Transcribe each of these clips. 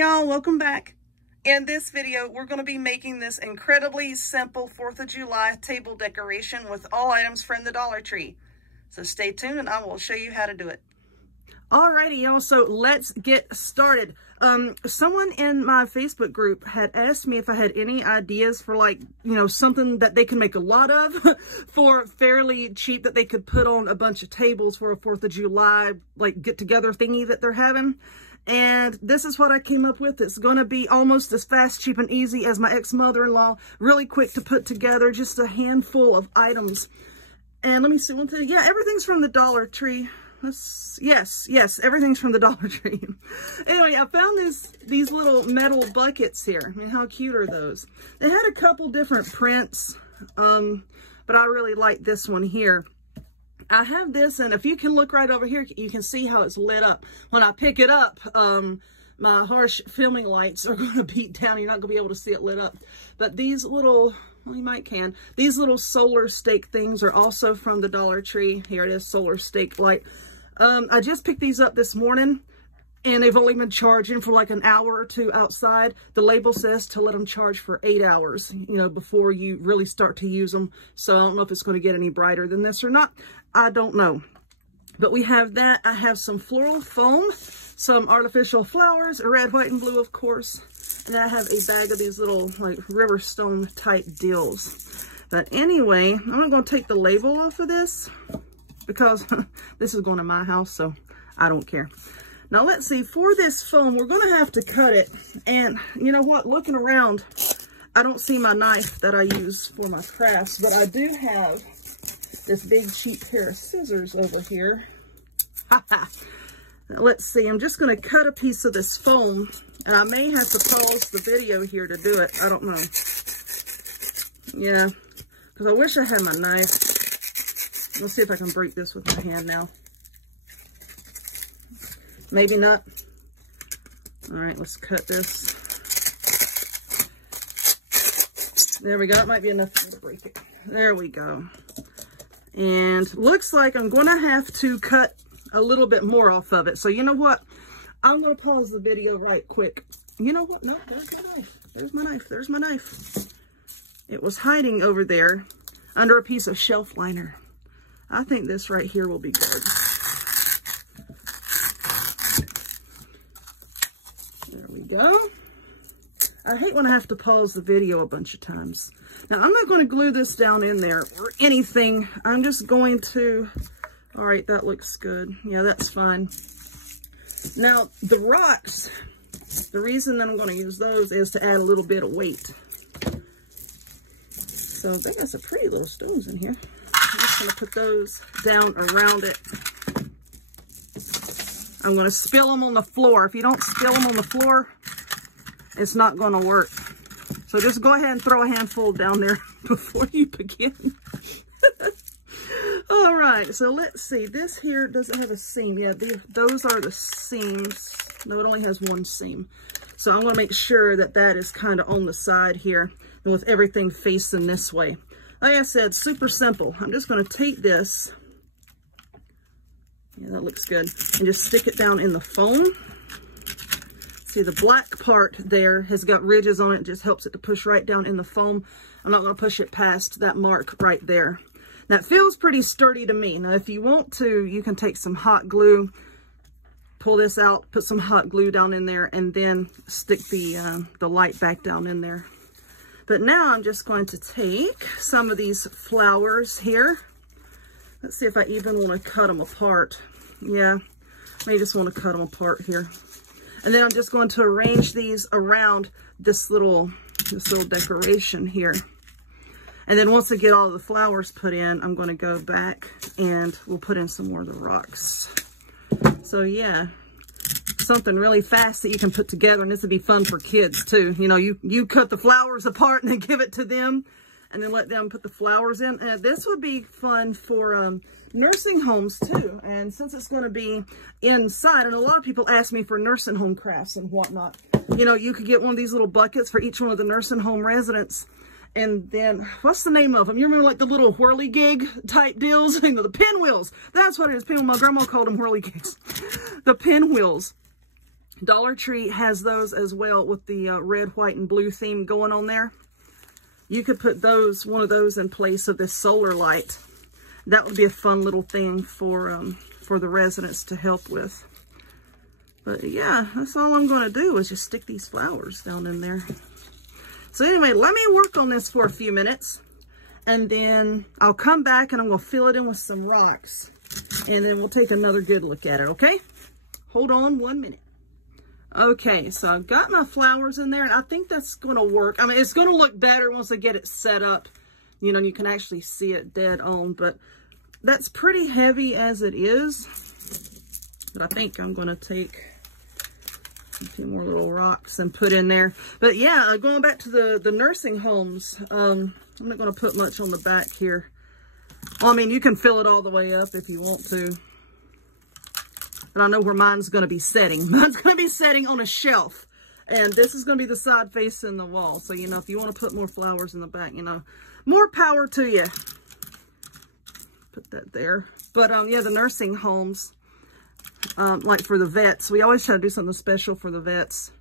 y'all, welcome back. In this video, we're going to be making this incredibly simple 4th of July table decoration with all items from the Dollar Tree. So stay tuned and I will show you how to do it. Alrighty, y'all, so let's get started. Someone in my Facebook group had asked me if I had any ideas for, like, you know, something that they can make a lot of for fairly cheap that they could put on a bunch of tables for a 4th of July, like, get-together thingy that they're having. And this is what I came up with. It's going to be almost as fast, cheap, and easy as my ex-mother-in-law. Really quick to put together, just a handful of items. And let me see one thing. Yeah, everything's from the Dollar Tree. Yes, everything's from the Dollar Tree. Anyway, I found these little metal buckets here. I mean, how cute are those? They had a couple different prints, but I really like this one here. I have this, and if you can look right over here, you can see how it's lit up. When I pick it up, my harsh filming lights are going to beat down. You're not going to be able to see it lit up. But these little, well, you might can. These little solar stake things are also from the Dollar Tree. Here it is, solar stake light. I just picked these up this morning, and they've only been charging for like an hour or two outside. The label says to let them charge for 8 hours, you know, before you really start to use them. So I don't know if it's going to get any brighter than this or not. I don't know. But we have that. I have some floral foam, some artificial flowers, red, white, and blue, of course. And I have a bag of these little, like, Riverstone type deals. But anyway, I'm not going to take the label off of this because this is going to my house, so I don't care. Now, let's see. For this foam, we're going to have to cut it. And you know what? Looking around, I don't see my knife that I use for my crafts, but I do have this big cheap pair of scissors over here. Now, let's see. I'm just going to cut a piece of this foam, and I may have to pause the video here to do it. I don't know. Yeah, because I wish I had my knife. Let's see if I can break this with my hand now. Maybe not. All right, let's cut this. There we go. That might be enough to break it. There we go. And looks like I'm going to have to cut a little bit more off of it. So you know what? I'm going to pause the video right quick. You know what? No, there's my knife. There's my knife. There's my knife. It was hiding over there under a piece of shelf liner. I think this right here will be good. There we go. I hate when I have to pause the video a bunch of times. Now, I'm not going to glue this down in there or anything. I'm just going to, all right, that looks good. Yeah, that's fine. Now, the rocks, the reason that I'm going to use those is to add a little bit of weight. So they got some pretty little stones in here. I'm just going to put those down around it. I'm going to spill them on the floor. If you don't spill them on the floor, it's not going to work. So just go ahead and throw a handful down there before you begin. All right, so let's see. This here doesn't have a seam. Yeah, those are the seams. No, it only has one seam. So I'm going to make sure that that is kind of on the side here and with everything facing this way. Like I said, super simple. I'm just going to take this. Yeah, that looks good. And just stick it down in the foam. See, the black part there has got ridges on it. It just helps it to push right down in the foam. I'm not going to push it past that mark right there. Now, it feels pretty sturdy to me. Now, if you want to, you can take some hot glue, pull this out, put some hot glue down in there, and then stick the light back down in there. But now I'm just going to take some of these flowers here. Let's see if I even want to cut them apart. Yeah, I may just want to cut them apart here. And then I'm just going to arrange these around this little decoration here. And then once I get all the flowers put in, I'm going to go back and we'll put in some more of the rocks. So yeah, something really fast that you can put together, and this would be fun for kids too. You know, you cut the flowers apart and then give it to them, and then let them put the flowers in. And this would be fun for nursing homes too. And since it's going to be inside, and a lot of people ask me for nursing home crafts and whatnot, you know, you could get one of these little buckets for each one of the nursing home residents. And then, what's the name of them? You remember like the little whirligig type deals? You know, the pinwheels. That's what it is. My grandma called them whirligigs. The pinwheels. Dollar Tree has those as well with the red, white, and blue theme going on there. You could put one of those in place of this solar light. That would be a fun little thing for the residents to help with. But yeah, that's all I'm going to do is just stick these flowers down in there. So anyway, let me work on this for a few minutes. And then I'll come back and I'm going to fill it in with some rocks. And then we'll take another good look at it, okay? Hold on 1 minute. Okay, so I've got my flowers in there, and I think that's going to work. I mean, it's going to look better once I get it set up. You know, you can actually see it dead on, but that's pretty heavy as it is. But I think I'm going to take a few more little rocks and put in there. But yeah, going back to the nursing homes, I'm not going to put much on the back here. Well, I mean, you can fill it all the way up if you want to. But I know where mine's going to be setting. Mine's going to be setting on a shelf. And this is going to be the side facing the wall. So, you know, if you want to put more flowers in the back, you know, more power to you. Put that there. But, yeah, the nursing homes, like for the vets, we always try to do something special for the vets.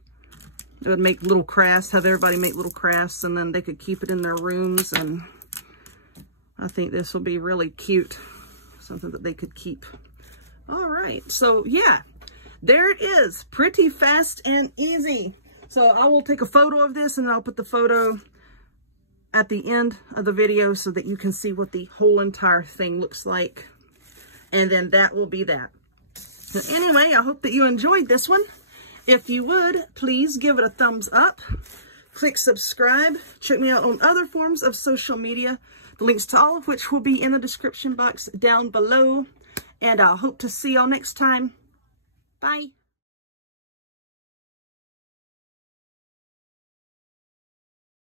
They would make little crafts, have everybody make little crafts, and then they could keep it in their rooms. And I think this will be really cute. Something that they could keep. All right, so yeah, there it is. Pretty fast and easy. So I will take a photo of this and I'll put the photo at the end of the video so that you can see what the whole entire thing looks like. And then that will be that. So anyway, I hope that you enjoyed this one. If you would, please give it a thumbs up. Click subscribe. Check me out on other forms of social media. The links to all of which will be in the description box down below. And I hope to see y'all next time. Bye.